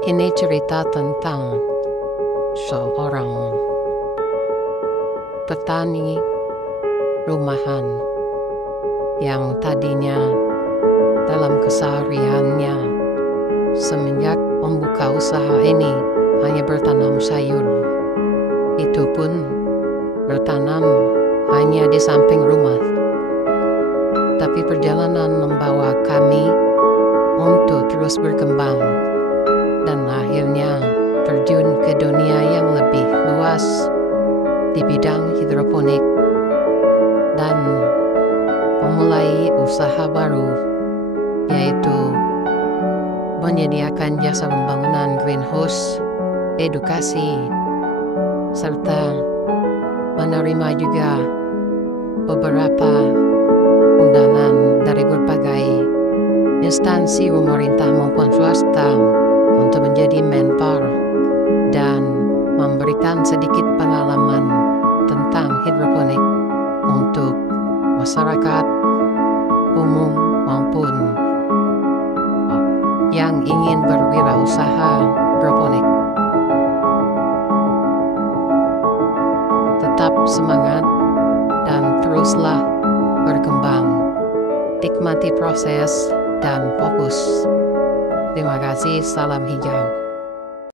Ini cerita tentang seorang petani rumahan yang tadinya dalam kesehariannya semenjak membuka usaha ini hanya bertanam sayur. Itu pun bertanam hanya di samping rumah. Tapi perjalanan membawa kami untuk terus berkembang dan akhirnya terjun ke dunia yang lebih luas di bidang hidroponik dan memulai usaha baru, yaitu menyediakan jasa pembangunan greenhouse, edukasi, serta menerima juga beberapa undangan dari berbagai instansi pemerintah maupun swasta untuk menjadi mentor dan memberikan sedikit pengalaman tentang hidroponik untuk masyarakat umum maupun yang ingin berwirausaha hidroponik. Tetap semangat dan teruslah berkembang. Nikmati proses dan fokus. Terima kasih, salam hijau.